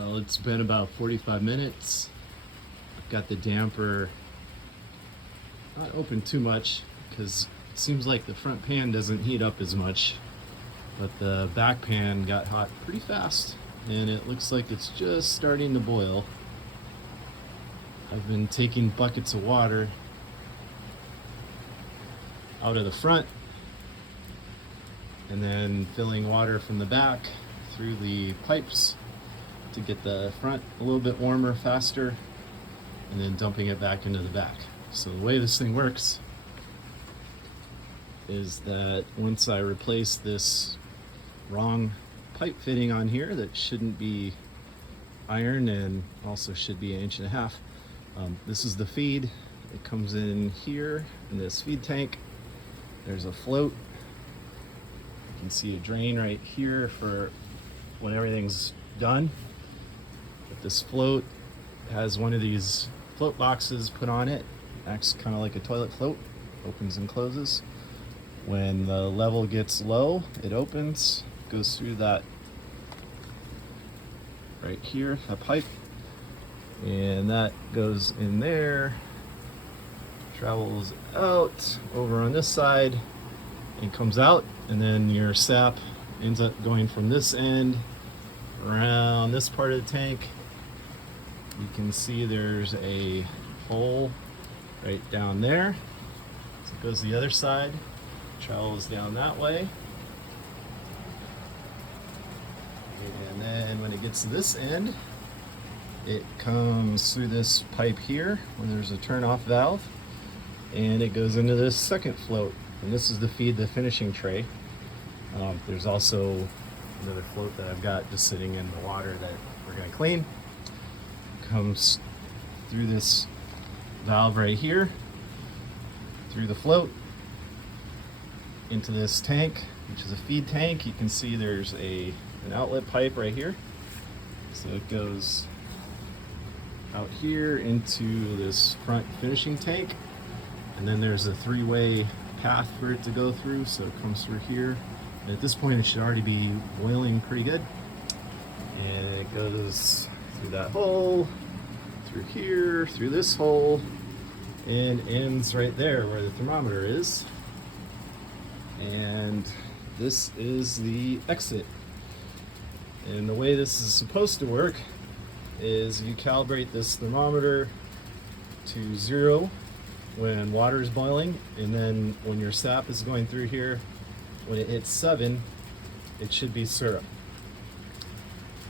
Well, it's been about 45 minutes. I've got the damper not open too much because it seems like the front pan doesn't heat up as much, but the back pan got hot pretty fast and it looks like it's just starting to boil. I've been taking buckets of water out of the front and then filling water from the back through the pipes to get the front a little bit warmer faster, and then dumping it back into the back. So the way this thing works is that once I replace this wrong pipe fitting on here that shouldn't be iron and also should be 1.5 inches, this is the feed. It comes in here in this feed tank. There's a float. You can see a drain right here for when everything's done. But this float has one of these float boxes put on it. Acts kind of like a toilet float, opens and closes. When the level gets low, it opens, goes through that right here, that pipe, and that goes in there, travels out over on this side and comes out, and then your sap ends up going from this end around this part of the tank. You can see there's a hole right down there. So it goes the other side, travels down that way. And then when it gets to this end, it comes through this pipe here where there's a turn-off valve, and it goes into this second float. And this is to feed the finishing tray. There's also another float that I've got just sitting in the water that we're going to clean. Comes through this valve right here, through the float, into this tank, which is a feed tank. You can see there's an outlet pipe right here. So it goes out here into this front finishing tank, and then there's a three-way path for it to go through, so it comes through here. And at this point it should already be boiling pretty good. And it goes through that hole, through here, through this hole, and ends right there where the thermometer is. And this is the exit. And the way this is supposed to work is you calibrate this thermometer to 0 when water is boiling, and then when your sap is going through here, when it hits 7, it should be syrup.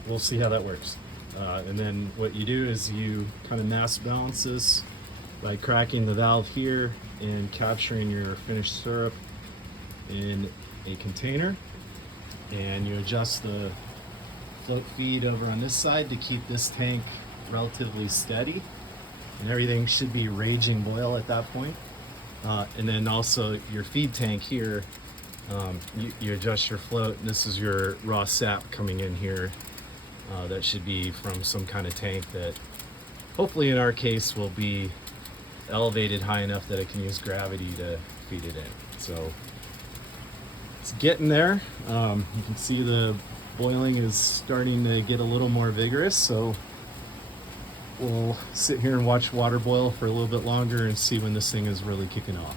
We'll see how that works. And then what you do is you kind of mass balance this by cracking the valve here and capturing your finished syrup in a container, and you adjust the float feed over on this side to keep this tank relatively steady, and everything should be raging boil at that point. And then also your feed tank here, you adjust your float, and this is your raw sap coming in here. That should be from some kind of tank that hopefully in our case will be elevated high enough that it can use gravity to feed it in. So it's getting there. You can see the boiling is starting to get a little more vigorous, so we'll sit here and watch water boil for a little bit longer and see when this thing is really kicking off.